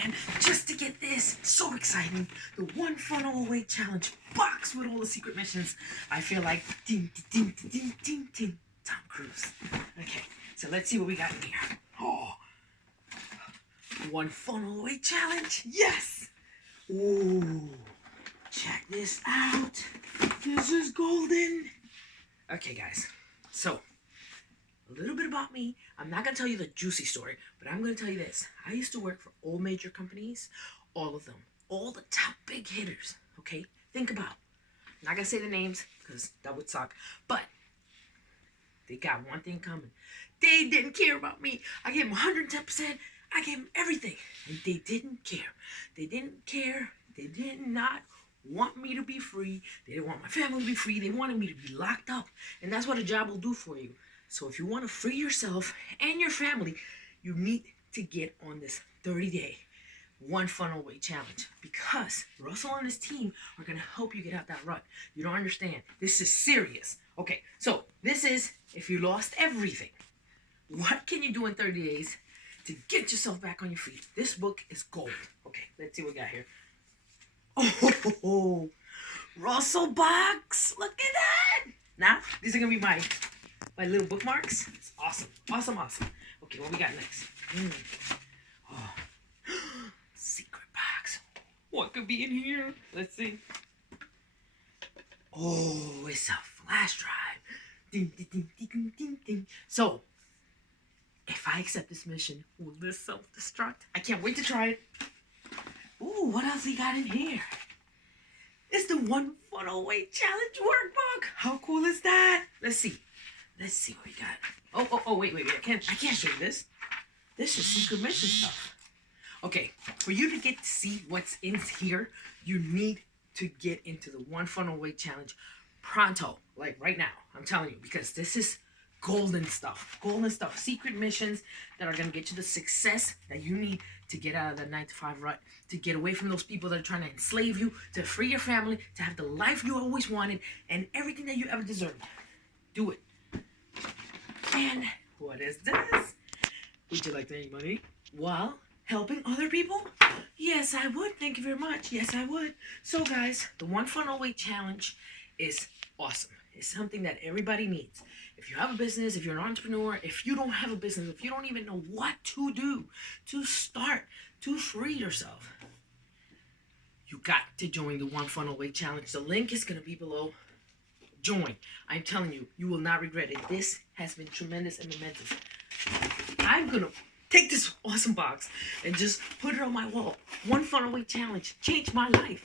man, just to get this. So exciting. The One Funnel Away challenge box with all the secret missions. I feel like ding, ding, ding, ding, ding, ding. Tom Cruise. Okay, so let's see what we got in here. Oh, One Funnel Away challenge. Yes. Ooh, check this out. This is golden. Okay, guys. So, a little bit about me. I'm not going to tell you the juicy story, but I'm going to tell you this. I used to work for all major companies, all of them, all the top big hitters, okay? Think about it. I'm not going to say the names because that would suck, but they got one thing coming. They didn't care about me. I gave them 110%. I gave them everything, and they didn't care. They didn't care. They did not want me to be free. They didn't want my family to be free. They wanted me to be locked up, and that's what a job will do for you. So if you want to free yourself and your family, you need to get on this 30-day One Funnel Away challenge, because Russell and his team are going to help you get out that rut. You don't understand. This is serious. Okay, so this is if you lost everything. What can you do in 30 days to get yourself back on your feet? This book is gold. Okay, let's see what we got here. Oh, Russell box. Look at that. Now, these are going to be my little bookmarks. It's awesome. Awesome, awesome. Okay, what we got next? Oh. Secret box. What could be in here? Let's see. Oh, it's a flash drive. Ding, ding, ding, ding, ding, ding. So, if I accept this mission, will this self-destruct? I can't wait to try it. Ooh, what else we got in here? It's the One Funnel Away challenge workbook. How cool is that? Let's see. Let's see what we got. Oh, wait. I can't show you this. This is secret mission stuff. Okay, for you to get to see what's in here, you need to get into the One Funnel Away challenge pronto. Like right now, I'm telling you, because this is golden stuff. Golden stuff. Secret missions that are going to get you the success that you need to get out of the 9-to-5 rut, to get away from those people that are trying to enslave you, to free your family, to have the life you always wanted, and everything that you ever deserved. Do it. And what is this? Would you like to make money while helping other people? Yes, I would. Thank you very much. Yes, I would. So, guys, the One Funnel Away challenge is awesome. It's something that everybody needs. If you have a business, if you're an entrepreneur, if you don't have a business, if you don't even know what to do to start to free yourself, you got to join the One Funnel Away challenge. The link is going to be below. Join. I'm telling you, you will not regret it. This has been tremendous and momentous. I'm going to take this awesome box and just put it on my wall. One Funnel Away challenge changed my life.